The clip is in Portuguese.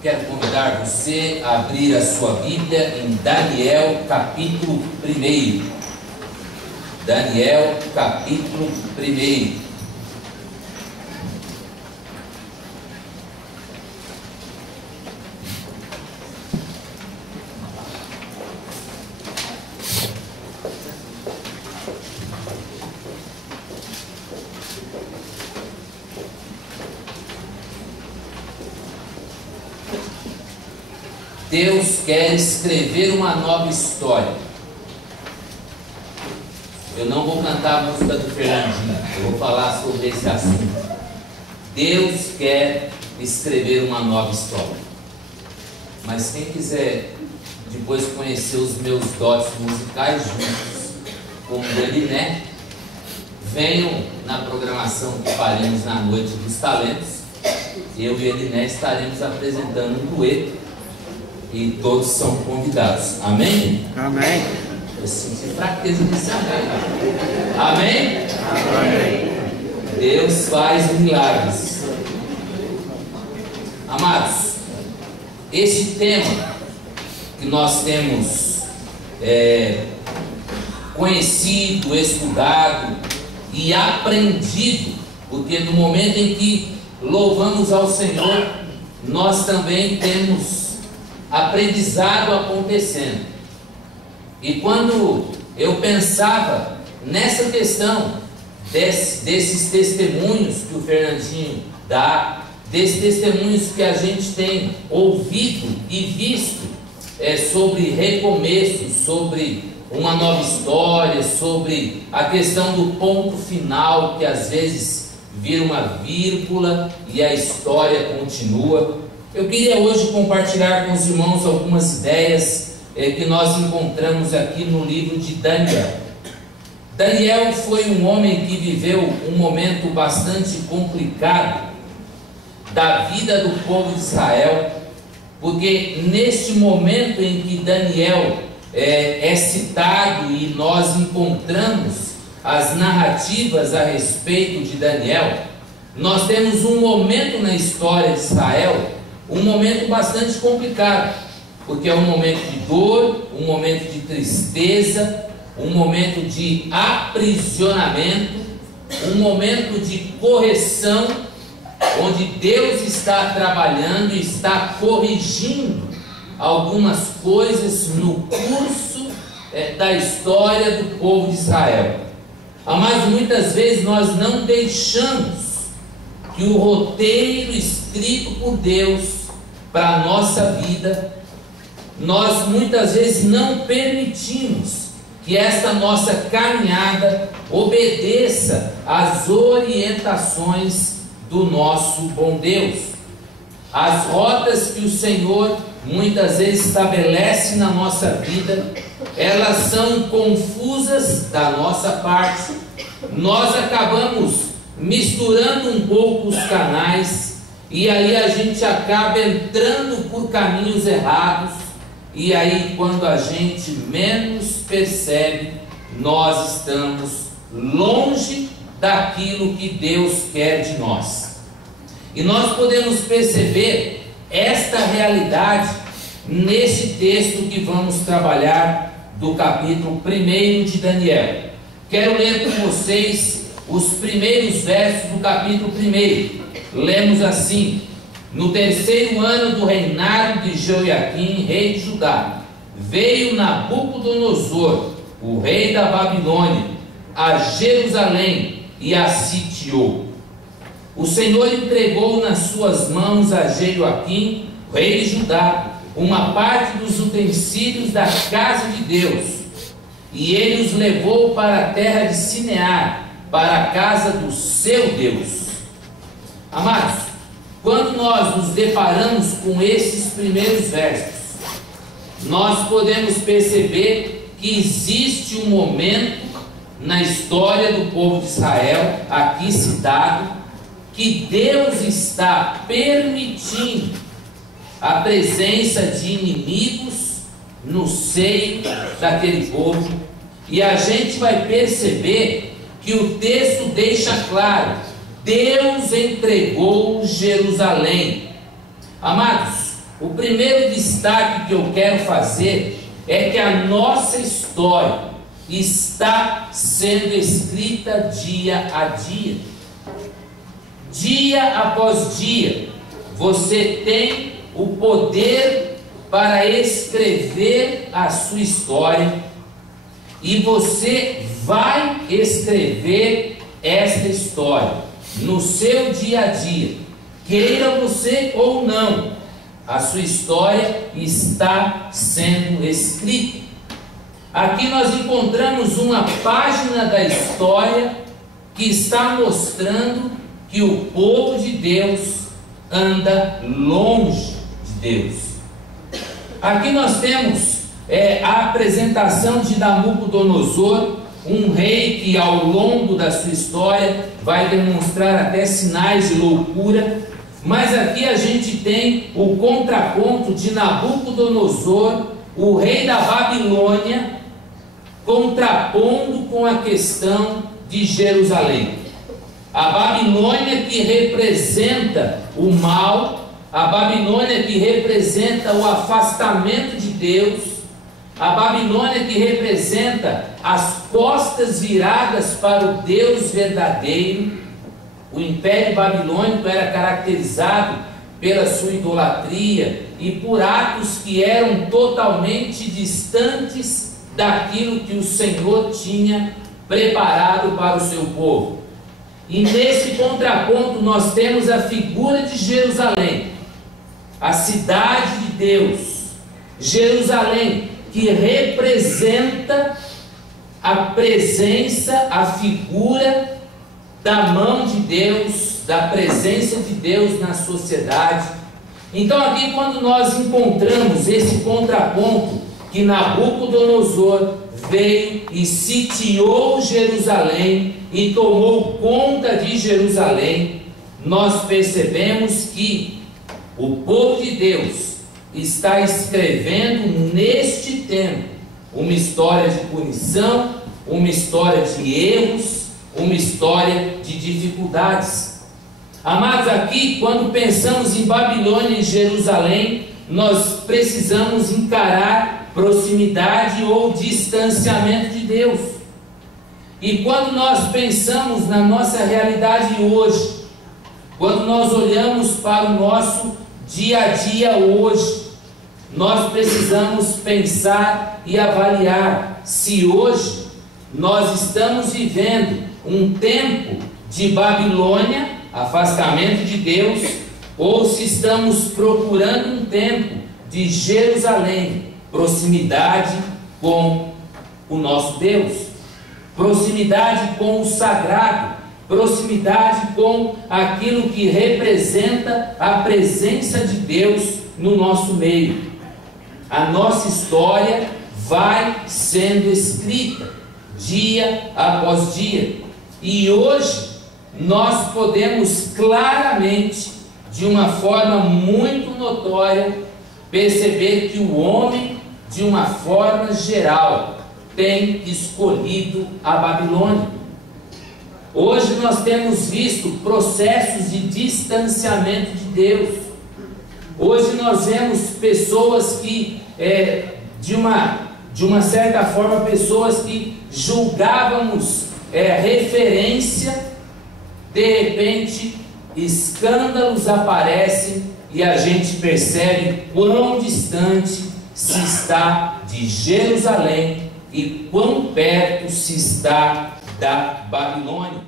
Quero convidar você a abrir a sua Bíblia em Daniel capítulo 1. Daniel capítulo 1. Deus quer escrever uma nova história. Eu não vou cantar a música do Fernandinho, eu vou falar sobre esse assunto. Deus quer escrever uma nova história. Mas quem quiser depois conhecer os meus dotes musicais juntos com o Eliné, venham na programação que faremos na Noite dos Talentos. Eu e Eliné estaremos apresentando um dueto e todos são convidados. Amém? Amém. Eu senti fraqueza nesse amém. Amém? Amém. Deus faz milagres. Amados, esse tema que nós temos conhecido, estudado e aprendido, porque no momento em que louvamos ao Senhor, nós também temos aprendizado acontecendo. E quando eu pensava nessa questão desses testemunhos que o Fernandinho dá, desses testemunhos que a gente tem ouvido e visto sobre recomeço, sobre uma nova história, sobre a questão do ponto final, que às vezes vira uma vírgula e a história continua. Eu queria hoje compartilhar com os irmãos algumas ideias que nós encontramos aqui no livro de Daniel. Daniel foi um homem que viveu um momento bastante complicado da vida do povo de Israel, porque neste momento em que Daniel é citado e nós encontramos as narrativas a respeito de Daniel, nós temos um momento na história de Israel, um momento bastante complicado, porque é um momento de dor, um momento de tristeza, um momento de aprisionamento, um momento de correção, onde Deus está trabalhando e está corrigindo algumas coisas no curso da história do povo de Israel. Mas muitas vezes nós não deixamos que o roteiro escrito por Deus para a nossa vida, nós muitas vezes não permitimos que esta nossa caminhada obedeça às orientações do nosso bom Deus. As rotas que o Senhor muitas vezes estabelece na nossa vida, elas são confusas da nossa parte. Nós acabamos misturando um pouco os canais, e aí a gente acaba entrando por caminhos errados, e aí quando a gente menos percebe, nós estamos longe daquilo que Deus quer de nós. E nós podemos perceber esta realidade nesse texto que vamos trabalhar do capítulo 1 de Daniel. Quero ler com vocês os primeiros versos do capítulo 1. Lemos assim: no terceiro ano do reinado de Jeoiaquim, rei de Judá, veio Nabucodonosor, o rei da Babilônia, a Jerusalém e a sitiou. O Senhor entregou nas suas mãos a Jeoiaquim, rei de Judá, uma parte dos utensílios da casa de Deus, e ele os levou para a terra de Sinear, para a casa do seu Deus. Amados, quando nós nos deparamos com esses primeiros versos, nós podemos perceber que existe um momento na história do povo de Israel, aqui citado, que Deus está permitindo a presença de inimigos no seio daquele povo, e a gente vai perceber que o texto deixa claro: Deus entregou Jerusalém. Amados, O primeiro destaque que eu quero fazer é que a nossa história está sendo escrita dia a dia. Dia após dia, você tem o poder para escrever a sua história, e você vai escrever esta história no seu dia a dia, queira você ou não. A sua história está sendo escrita. Aqui nós encontramos uma página da história que está mostrando que o povo de Deus anda longe de Deus. Aqui nós temos a apresentação de Nabucodonosor, um rei que ao longo da sua história vai demonstrar até sinais de loucura. Mas aqui a gente tem o contraponto de Nabucodonosor, o rei da Babilônia, contrapondo com a questão de Jerusalém. A Babilônia que representa o mal, a Babilônia que representa o afastamento de Deus, a Babilônia que representa as costas viradas para o Deus verdadeiro. O Império Babilônico era caracterizado pela sua idolatria e por atos que eram totalmente distantes daquilo que o Senhor tinha preparado para o seu povo. E nesse contraponto nós temos a figura de Jerusalém, a cidade de Deus, Jerusalém, que representa a presença, a figura da mão de Deus, da presença de Deus na sociedade. Então aqui quando nós encontramos esse contraponto, que Nabucodonosor veio e sitiou Jerusalém e tomou conta de Jerusalém, nós percebemos que o povo de Deus está escrevendo neste tempo uma história de punição, uma história de erros, uma história de dificuldades. Amados, aqui quando pensamos em Babilônia e Jerusalém, nós precisamos encarar proximidade ou distanciamento de Deus. E quando nós pensamos na nossa realidade hoje, quando nós olhamos para o nosso dia a dia hoje, nós precisamos pensar e avaliar se hoje nós estamos vivendo um tempo de Babilônia, afastamento de Deus, ou se estamos procurando um tempo de Jerusalém, proximidade com o nosso Deus, proximidade com o sagrado, proximidade com aquilo que representa a presença de Deus no nosso meio. A nossa história vai sendo escrita dia após dia, e hoje nós podemos claramente, de uma forma muito notória, perceber que o homem, de uma forma geral, tem escolhido a Babilônia. Hoje nós temos visto processos de distanciamento de Deus. Hoje nós vemos pessoas que, de uma certa forma, pessoas que julgávamos referência, de repente escândalos aparecem e a gente percebe quão distante se está de Jerusalém e quão perto se está da Babilônia.